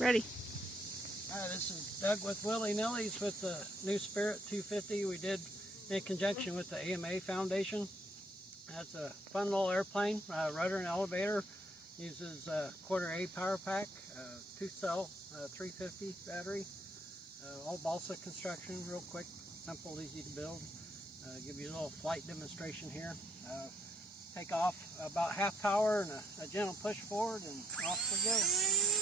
Ready. This is Doug with Willy Nillys with the new Spirit 250 we did in conjunction with the AMA Foundation. That's a fun little airplane, rudder and elevator. Uses a ¼ power pack, 2-cell 350 battery. All balsa construction, real quick, simple, easy to build. Give you a little flight demonstration here. Take off about half power and a gentle push forward, and off we go.